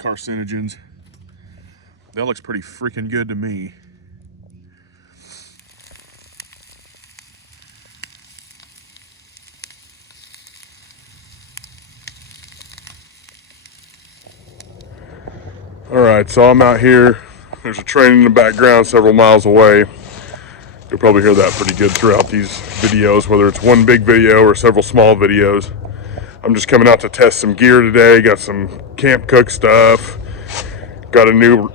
carcinogens. That looks pretty freaking good to me. All right, so I'm out here. There's a train in the background several miles away. You'll probably hear that pretty good throughout these videos, whether it's one big video or several small videos. I'm just coming out to test some gear today. Got some Camp Cook stuff. Got a new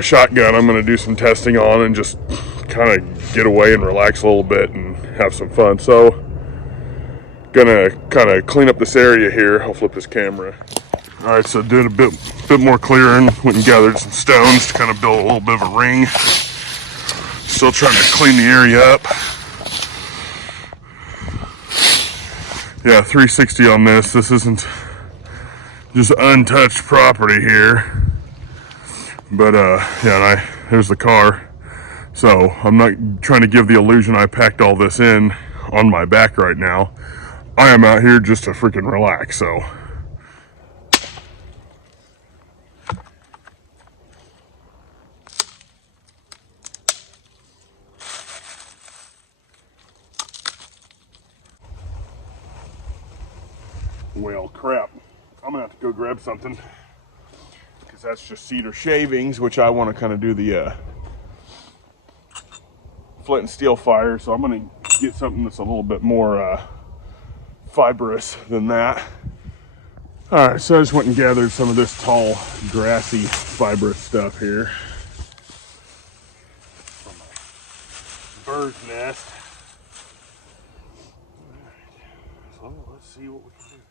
shotgun I'm going to do some testing on and just kind of get away and relax a little bit and have some fun. So, gonna kind of clean up this area here. I'll flip this camera. All right, so doing a bit more clearing. Went and gathered some stones to kind of build a little bit of a ring. Still trying to clean the area up. Yeah, 360 on this. This isn't just untouched property here. But yeah, and here's the car. So I'm not trying to give the illusion I packed all this in on my back right now. I am out here just to freaking relax, so. Well, crap. I'm gonna have to go grab something because that's just cedar shavings, which I want to kind of do the flint and steel fire. So I'm gonna get something that's a little bit more fibrous than that. All right, so I just went and gathered some of this tall, grassy, fibrous stuff here from my bird's nest. All right, so let's see what we can do.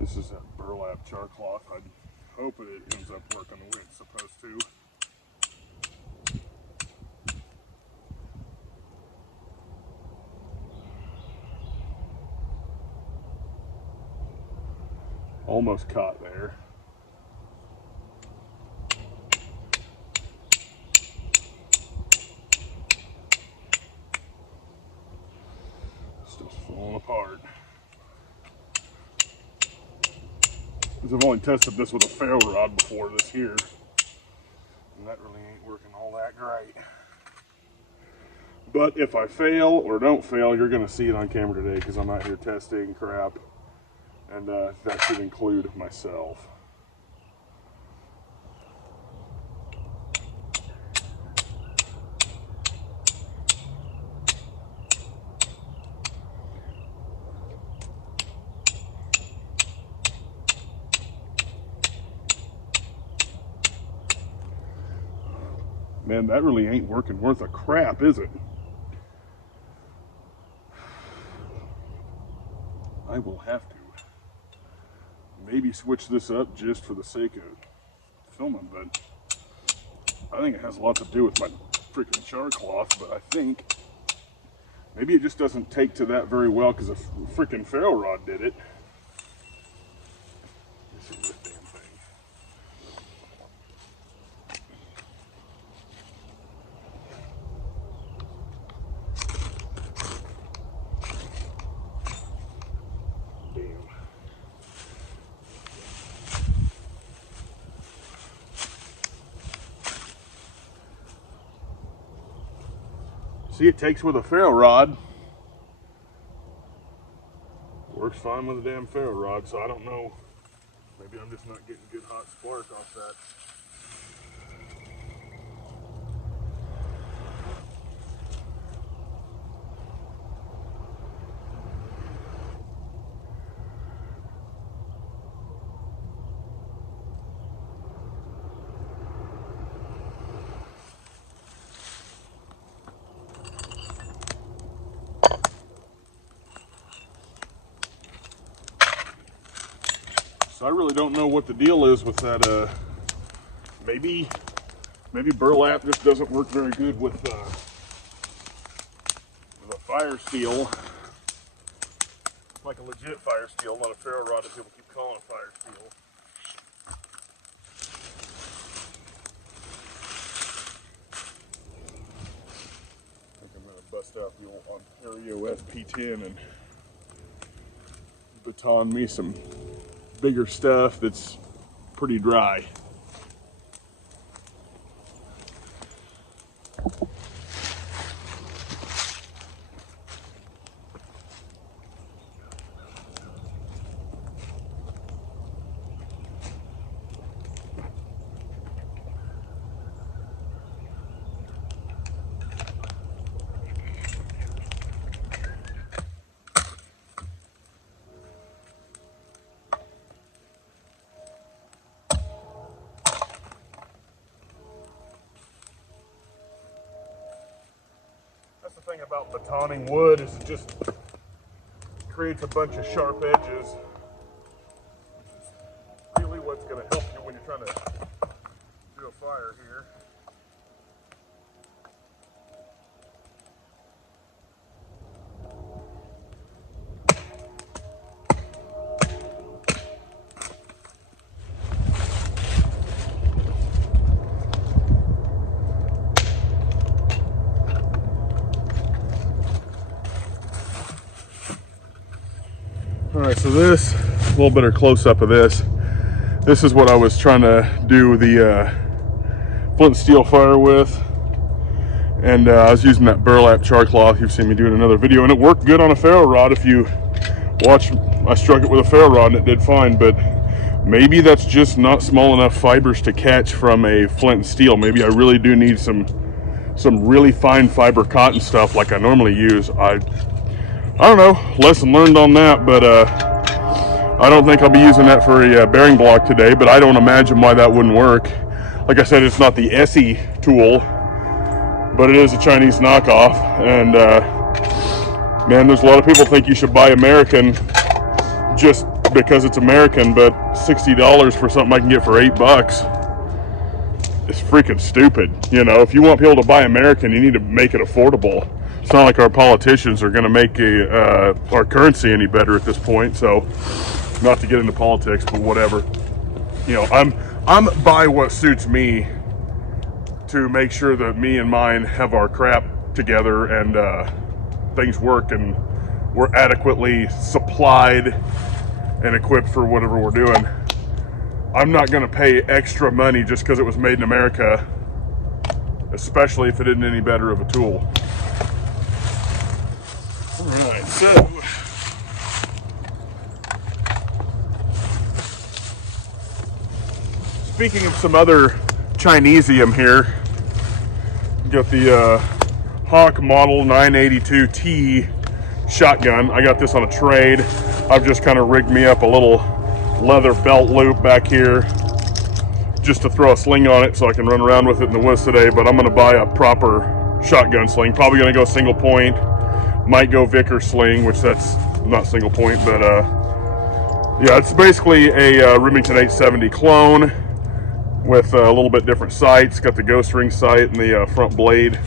This is a burlap char cloth. I hope it ends up working the way it's supposed to. Almost caught there. It's just falling apart. Because I've only tested this with a fail rod before this here, and that really ain't working all that great. But if I fail or don't fail, you're going to see it on camera today because I'm out here testing crap, and that should include myself. Man, that really ain't working worth a crap, is it? I will have to maybe switch this up just for the sake of filming, but I think it has a lot to do with my freaking char cloth, but I think maybe it just doesn't take to that very well because a freaking ferro rod did it. Let's see this damn thing. See, it takes with a ferro rod. Works fine with a damn ferro rod, so I don't know. Maybe I'm just not getting good hot spark off that. So I really don't know what the deal is with that. Maybe burlap just doesn't work very good with a fire steel, like a legit fire steel, not a ferro rod that people keep calling fire steel. I think I'm gonna bust out the old Ontario SP10 and baton me some bigger stuff that's pretty dry. That's the thing about batoning wood, is it just creates a bunch of sharp edges. Which is really what's going to help you when you're trying to do a fire here. All right, so this, a little better close-up of this. This is what I was trying to do the flint and steel fire with. And I was using that burlap char cloth you've seen me do in another video, and it worked good on a ferro rod. If you watch, I struck it with a ferro rod and it did fine, but maybe that's just not small enough fibers to catch from a flint and steel. Maybe I really do need some really fine fiber cotton stuff like I normally use. I don't know, lesson learned on that, but I don't think I'll be using that for a bearing block today, but I don't imagine why that wouldn't work. Like I said, it's not the Essie tool, but it is a Chinese knockoff, and man, there's a lot of people think you should buy American just because it's American, but $60 for something I can get for $8 is freaking stupid. You know, if you want people to buy American, you need to make it affordable. It's not like our politicians are going to make our currency any better at this point. So, not to get into politics, but whatever. You know, I'm by what suits me to make sure that me and mine have our crap together and things work and we're adequately supplied and equipped for whatever we're doing. I'm not going to pay extra money just because it was made in America, especially if it isn't any better of a tool. Alright, so speaking of some other Chinesium here, got the Hawk Model 982T shotgun. I got this on a trade. I've just kind of rigged me up a little leather belt loop back here just to throw a sling on it so I can run around with it in the woods today, but I'm going to buy a proper shotgun sling. Probably going to go single point. Might go Vickers sling, which that's not single point, but yeah, it's basically a Remington 870 clone with a little bit different sights. Got the ghost ring sight and the front blade.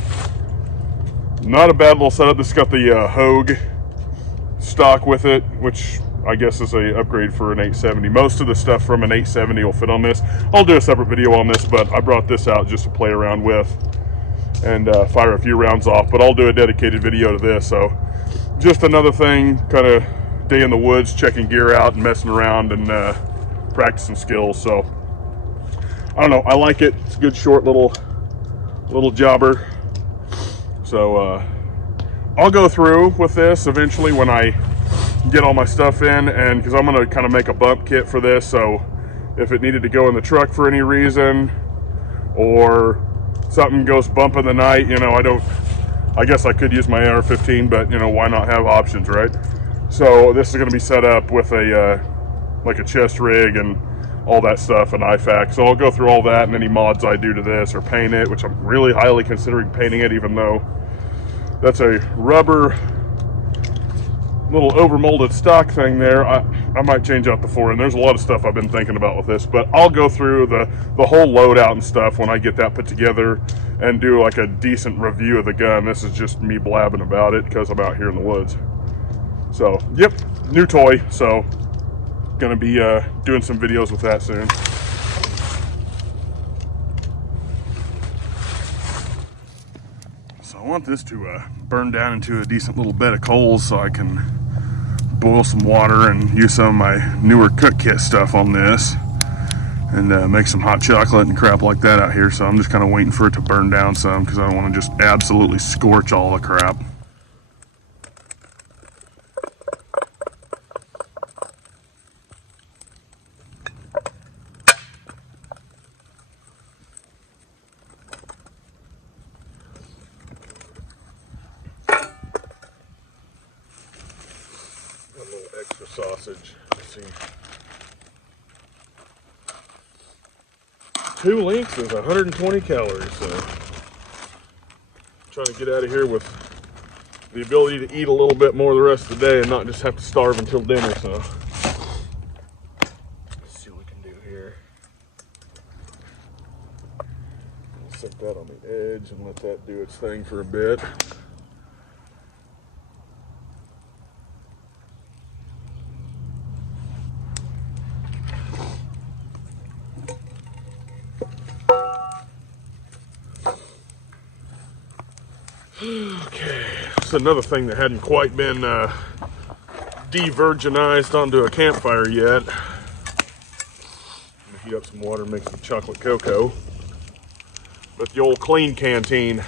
Not a bad little setup. This got the Hogue stock with it, which I guess is a upgrade for an 870. Most of the stuff from an 870 will fit on this. I'll do a separate video on this, but I brought this out just to play around with and fire a few rounds off, but I'll do a dedicated video to this. So just another thing, kind of day in the woods, checking gear out and messing around and practicing skills. So I don't know, I like it. It's a good short little jobber. So I'll go through with this eventually when I get all my stuff in, and because I'm going to kind of make a bump kit for this, so if it needed to go in the truck for any reason or something goes bump in the night, you know, I guess I could use my AR-15, but you know, why not have options, right? So this is going to be set up with a like a chest rig and all that stuff, and IFAK. So I'll go through all that and any mods I do to this, or paint it, which I'm really highly considering painting it, even though that's a rubber little overmolded stock thing there. I might change out the fore end. There's a lot of stuff I've been thinking about with this, but I'll go through the whole loadout and stuff when I get that put together and do like a decent review of the gun. This is just me blabbing about it because I'm out here in the woods. So, yep, new toy. So, gonna be doing some videos with that soon. So I want this to burn down into a decent little bed of coals so I can boil some water and use some of my newer cook kit stuff on this and make some hot chocolate and crap like that out here. So I'm just kind of waiting for it to burn down some because I don't want to just absolutely scorch all the crap. A little extra sausage. Let's see. 2 links is 120 calories, so I'm trying to get out of here with the ability to eat a little bit more the rest of the day and not just have to starve until dinner. So let's see what we can do here. I'll set that on the edge and let that do its thing for a bit. Okay, this is another thing that hadn't quite been de-virginized onto a campfire yet. I'm gonna heat up some water and make some chocolate cocoa with the old Clean Canteen.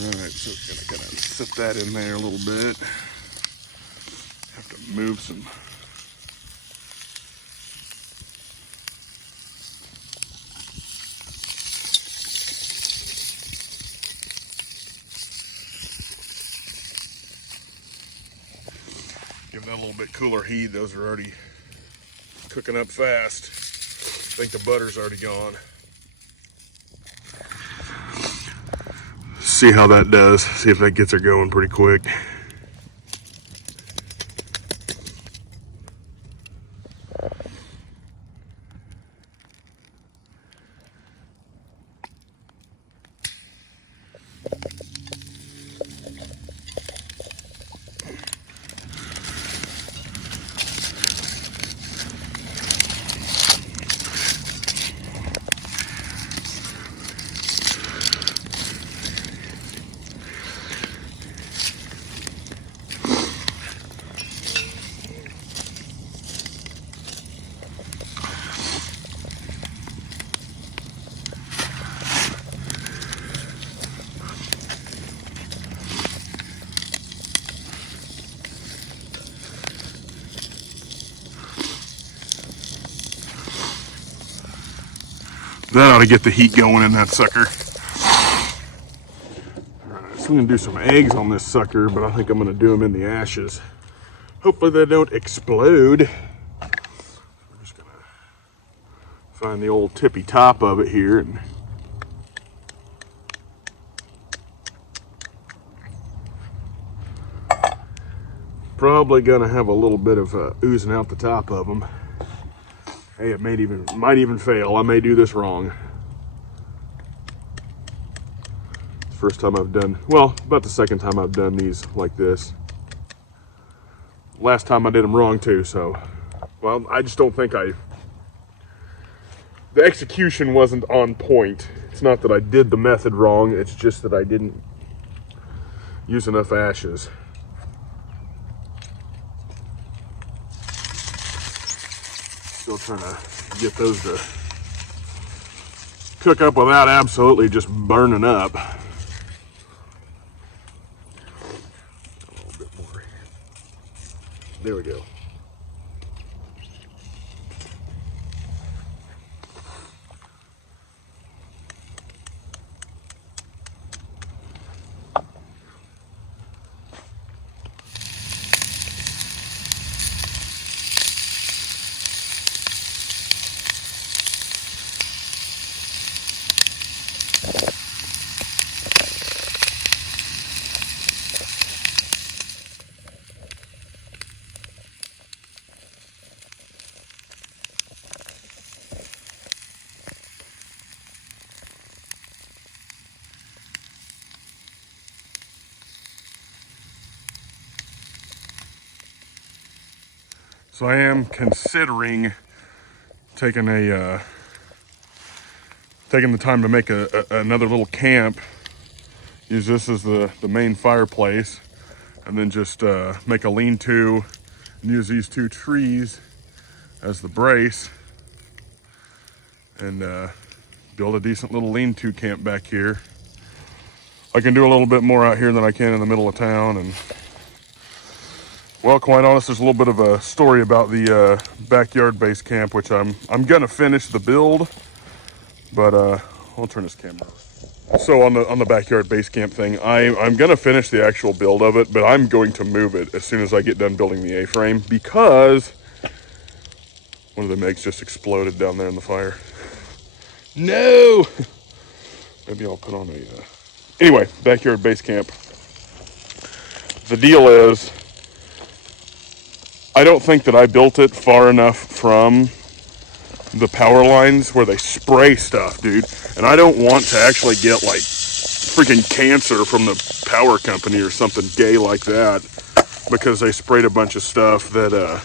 Alright, so we're gonna kind of set that in there a little bit. Have to move some. Give that a little bit cooler heat. Those are already cooking up fast. I think the butter's already gone. See how that does. See if that gets her going pretty quick. That ought to get the heat going in that sucker. Alright, so I'm going to do some eggs on this sucker, but I think I'm going to do them in the ashes. Hopefully they don't explode. I'm just going to find the old tippy top of it here. And probably going to have a little bit of oozing out the top of them. Hey, it might even fail. I may do this wrong. It's the first time I've done, well, about the second time I've done these like this. Last time I did them wrong too, so, well, I just don't think the execution wasn't on point. It's not that I did the method wrong, it's just that I didn't use enough ashes. Still trying to get those to cook up without absolutely just burning up. A little bit more. There we go. So I am considering taking the time to make another little camp. Use this as the main fireplace, and then just make a lean-to and use these 2 trees as the brace, and build a decent little lean-to camp back here. I can do a little bit more out here than I can in the middle of town. And well, quite honest, there's a little bit of a story about the backyard base camp, which I'm gonna finish the build, but I'll turn this camera on. So on the backyard base camp thing, I'm gonna finish the actual build of it, but I'm going to move it as soon as I get done building the A-frame, because one of the MiGs just exploded down there in the fire. No! Maybe I'll put on a... Anyway, backyard base camp. The deal is, I don't think that I built it far enough from the power lines where they spray stuff, dude. And I don't want to actually get like freaking cancer from the power company or something gay like that, because they sprayed a bunch of stuff that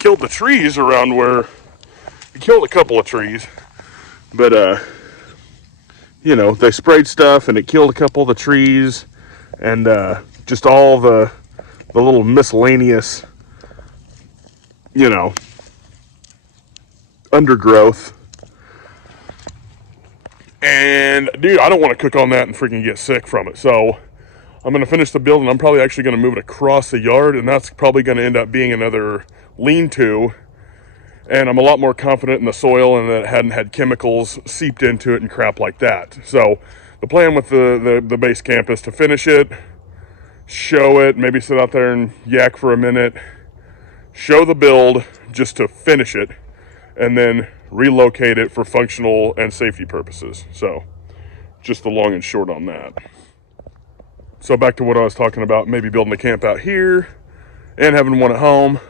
killed the trees around where... It killed a couple of trees, but you know, they sprayed stuff and it killed a couple of the trees, and just all the little miscellaneous, you know, undergrowth. And dude, I don't want to cook on that and freaking get sick from it. So I'm going to finish the build, and I'm probably actually going to move it across the yard, and that's probably going to end up being another lean-to. And I'm a lot more confident in the soil and that it hadn't had chemicals seeped into it and crap like that. So the plan with the base camp is to finish it, show it, maybe sit out there and yak for a minute, show the build just to finish it, and then relocate it for functional and safety purposes. So just the long and short on that. So back to what I was talking about, maybe building a camp out here and having one at home.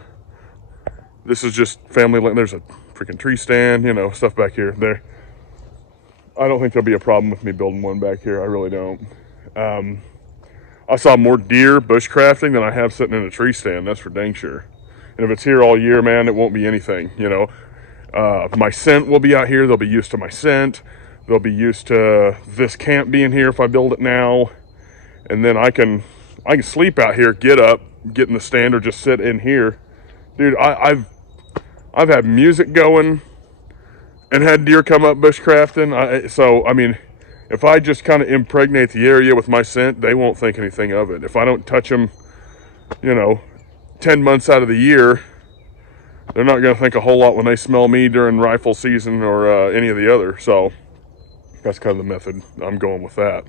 This is just family. There's a freaking tree stand, you know, stuff back here. I don't think there'll be a problem with me building one back here. I really don't. I saw more deer bushcrafting than I have sitting in a tree stand. That's for dang sure. And if it's here all year, man, it won't be anything, you know. My scent will be out here. They'll be used to my scent. They'll be used to this camp being here if I build it now. And then I can sleep out here, get up, get in the stand, or just sit in here. Dude, I've had music going and had deer come up bushcrafting. So, I mean, if I just kind of impregnate the area with my scent, they won't think anything of it. If I don't touch them, you know, 10 months out of the year, they're not going to think a whole lot when they smell me during rifle season or any of the other. So that's kind of the method I'm going with that.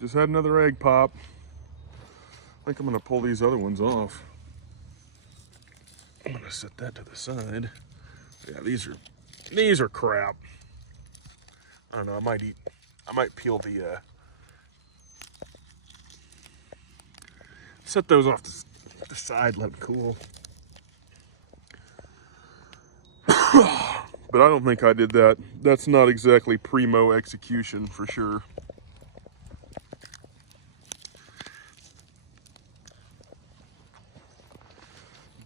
Just had another egg pop. I think I'm going to pull these other ones off. I'm going to set that to the side. Yeah, these are crap. I don't know, I might peel the, set those off the side, let them cool. But I don't think I did that. That's not exactly primo execution for sure.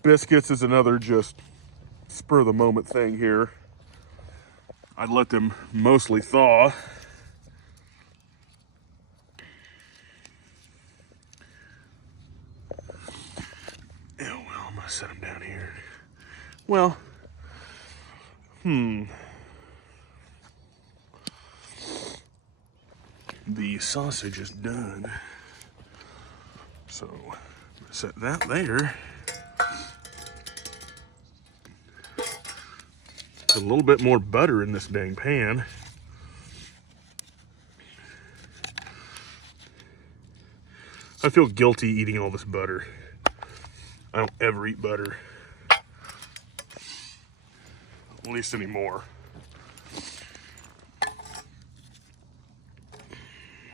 Biscuits is another just spur of the moment thing here. I'd let them mostly thaw. Yeah, well, I'm gonna set them down here. Well, the sausage is done. So, set that there. A little bit more butter in this dang pan. I feel guilty eating all this butter. I don't ever eat butter. At least anymore.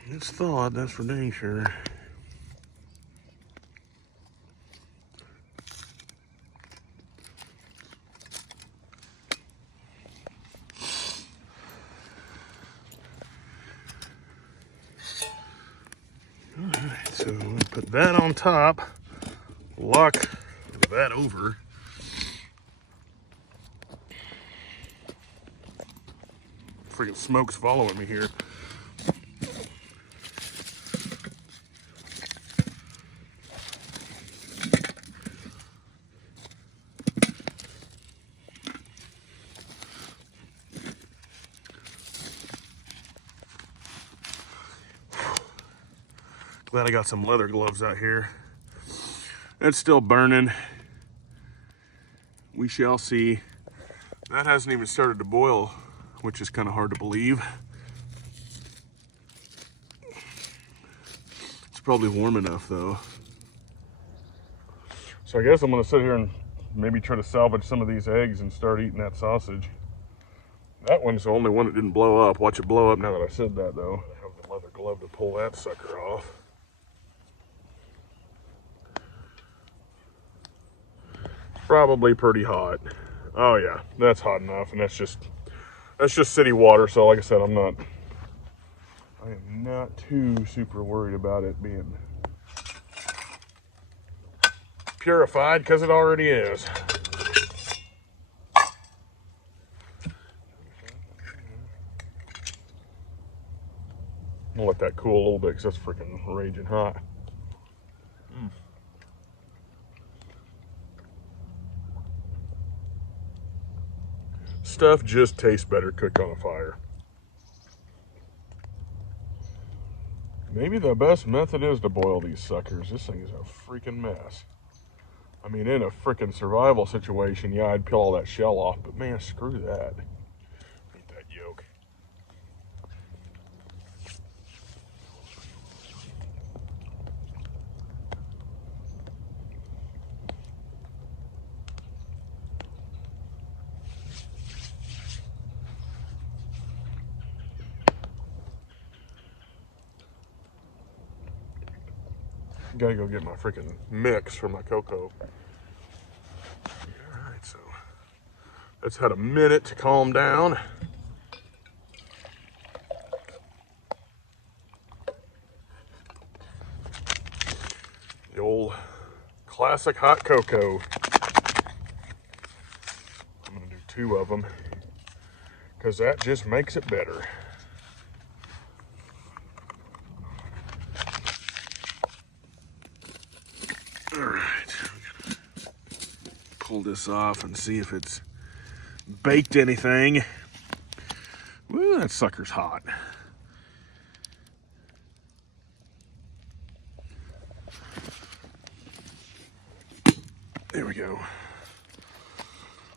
It's thawed, that's for dang sure. Alright, so we'll put that on top, lock that over. Freaking smoke's following me here. Glad I got some leather gloves out here. It's still burning. We shall see. That hasn't even started to boil, which is kind of hard to believe. It's probably warm enough though. So I guess I'm gonna sit here and maybe try to salvage some of these eggs and start eating that sausage. That one's the only one that didn't blow up. Watch it blow up now that I said that though. I have the leather glove to pull that sucker off. Probably pretty hot. Oh yeah, that's hot enough, and that's just city water. So like I said, I am not too super worried about it being purified because it already is. I'll let that cool a little bit because that's freaking raging hot. Stuff just tastes better cooked on a fire. Maybe the best method is to boil these suckers. This thing is a freaking mess. I mean, in a freaking survival situation, yeah, I'd peel all that shell off, but man, screw that. Eat that yolk. Gotta go get my freaking mix for my cocoa. Alright, so that's had a minute to calm down. The old classic hot cocoa. I'm gonna do 2 of them because that just makes it better. Pull this off and see if it's baked anything. Woo, that sucker's hot. There we go.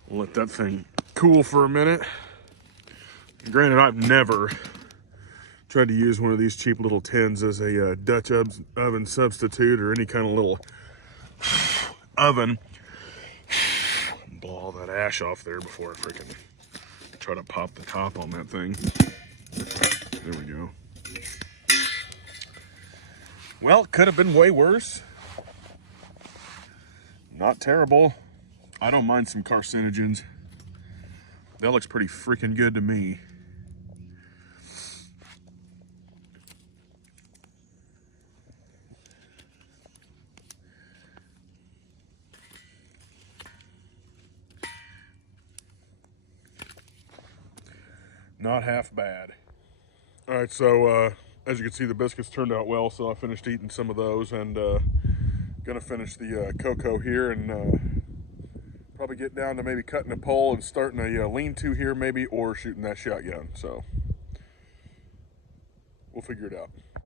We'll let that thing cool for a minute. Granted, I've never tried to use one of these cheap little tins as a Dutch oven substitute or any kind of little oven. Blow all that ash off there before I freaking try to pop the top on that thing. There we go. Well, could have been way worse. Not terrible. I don't mind some carcinogens. That looks pretty freaking good to me. Not half bad. All right, so as you can see, the biscuits turned out well, so I finished eating some of those, and gonna finish the cocoa here, and probably get down to maybe cutting a pole and starting a lean-to here maybe, or shooting that shotgun. So we'll figure it out.